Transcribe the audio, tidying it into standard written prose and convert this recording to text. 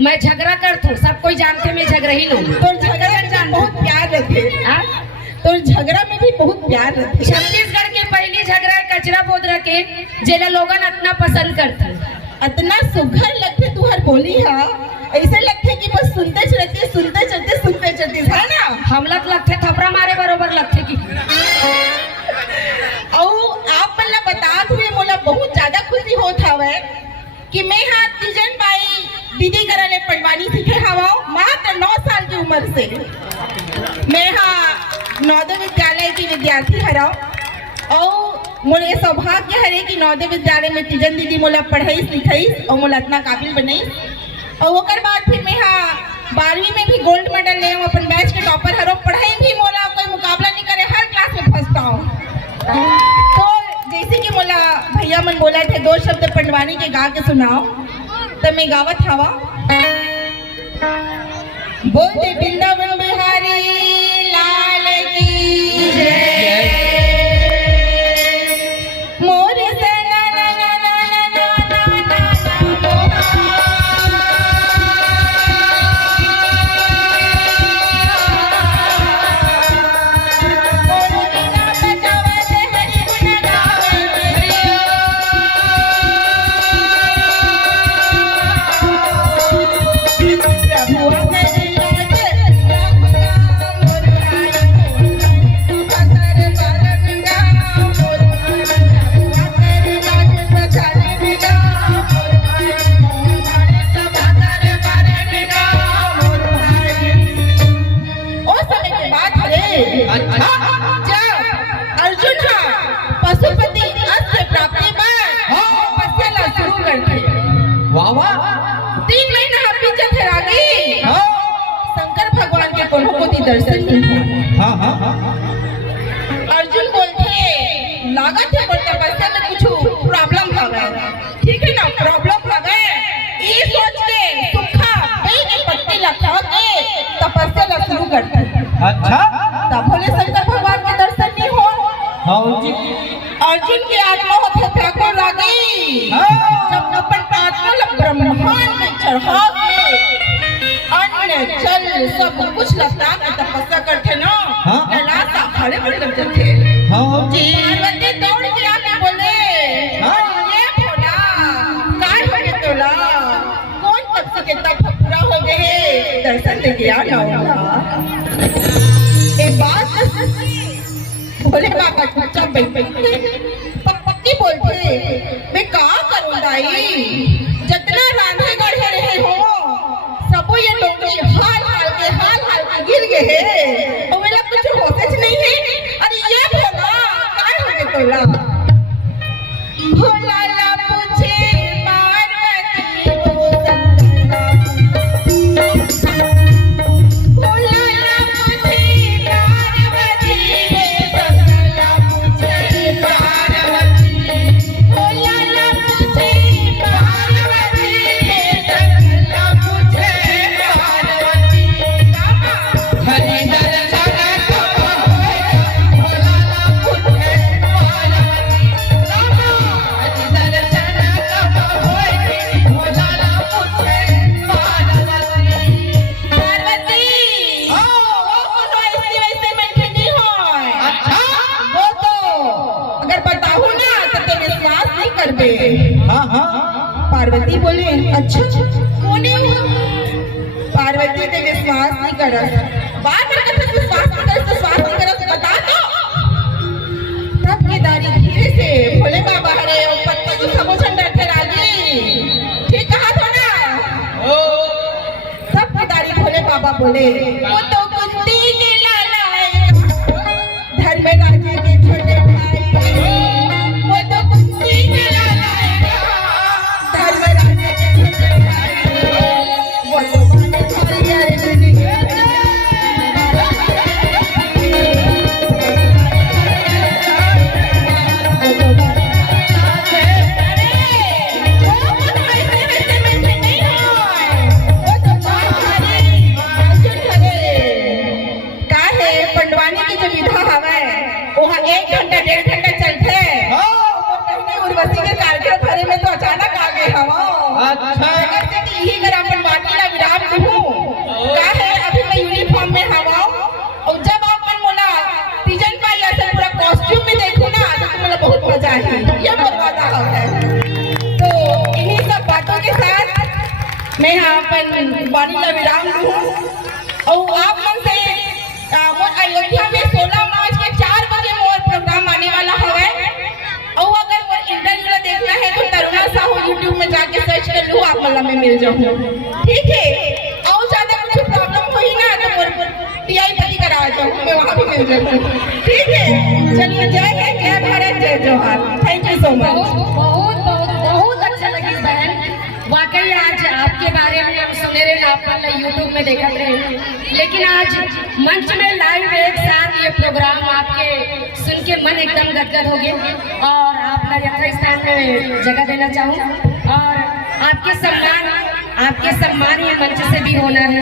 मैं झगड़ा करती हूँ, सब कोई जानते मैं झगड़ही लोग। तो झगड़ा में बहुत प्यार रहते। तो झगड़ा में भी बहुत प्यार रहते। छत्तीसगढ़ के पहली झगड़ा कचरा बोदरा के जेला लोगन इतना पसंद करते, इतना सुघर लगते तुहर बोली हा, ऐसे लगते कि बस सुनते चलते सुनते चलते सुनते चलते है ना। हमला लगते थपड़ा मारे बरोबर लगते कि आप मला बतात हुए मोला बहुत ज्यादा खुशी होत हवे कि मैं हाँ तीजन बाई दीदी करले पटवानी सीखे हवा मात्र 9 साल की उम्र से। मैं हाँ नवोदय विद्यालय की विद्यार्थी हरा और मोले सौभाग्य हरे कि नवोदय विद्यालय में तीजन दीदी मोला पढ़ाई लिखाई और मोला इतना काबिल बनाई। और ओकर बाद फिर मैं हाँ 12वीं में भी गोल्ड मेडल ले अपन बैच के टॉपर हरो। पढ़ाई भी मोला कोई मुकाबला नहीं करे, हर क्लास में फर्स्ट आऊँ। तो जैसे कि मोला भैया मन बोला थे 2 शब्द पंडवानी के गा के सुनाओ, तो मैं गावत हवा। बोलते वृंदावन बिहारी लाल की जय। मोरे से ना ना ना ना ना ना ना ना दर्शन नहीं। अर्जुन बोलते लागत है बोलते तपस्या में कुछ प्रॉब्लम हो गए, ठीक है ना। प्रॉब्लम हो गए ये सोच के सूखा बेल की पत्ती लगा के तपस्या ला शुरू करते। अच्छा तब बोले शंकर भगवान के दर्शन नहीं हो। हाँ जी। अर्जुन की आत्मा होते ठाकुर आ गई जब अपन आत्मा ला ब्रह्मांड में चढ़ा के अन्न जल सब कुछ लगता के तपस्या करते ना। कैलाश खड़े बड़े लग जाते। हाँ जी। पार्वती दौड़ के आके बोले ये भोला काय हो गए तोला, कौन तब से के तप पूरा हो गए, दर्शन दे गया ना। एक बात भोले बाबा चुपचाप बैठे पक्की बोलते मैं का करूं दाई, जितना राधे गढ़े रहे हो सबो ये डोंगरी हाल के गिर गए है और मेरा कुछ होते नहीं है। अरे ये भोला काय हो गए तोला। भोला ला पूछे पार्वती को भोला ला पूछे पार्वती ला पूछे पार्वती भोला ला पूछे पार्वती ला पूछे पार्वती बोले अच्छा कौन है वो। पार्वती ने विश्वास नहीं करा, बार बार कहते विश्वास नहीं करा, विश्वास नहीं करा तो बता दो। तब केदारी धीरे से भोले बाबा हरे और पत्ते को समोसन बैठे राजी ठीक कहा था ना। तब केदारी भोले बाबा बोले वो तो कुंती के लाला है धर्मराज के छोटे भाई, वो तो कुंती के लाला है धर्मराज के छोटे भाई, वो तो मैं यहाँ अपन वाणी ला विराम दूँ और आप मन से मोर अयोध्या में 16 मार्च के 4 बजे मोर प्रोग्राम आने वाला है और अगर मोर इंटरव्यू ला देखना है तो तरुणा साहू यूट्यूब में जाके सर्च कर लो, आप मला में मिल जाऊँ। ठीक है, और ज्यादा कुछ प्रॉब्लम हुई ना तो मोर टीआई पति करा जाऊँ, मैं वहाँ भी मिल जाऊँ। ठीक है, चलिए जय है, जय भारत, जय Jawahar. Thank you so much. बहुत बहुत बहुत अच्छा लगी बहन, वाकई आज आपके बारे में हम सुने रहे, आप यूट्यूब में देखते रहे, लेकिन आज मंच में लाइव एक साथ ये प्रोग्राम आपके सुन के मन एकदम गदगद हो गया और आपका यथास्थान में जगह देना चाहूँ और आपके सम्मान ये मंच से भी होना है।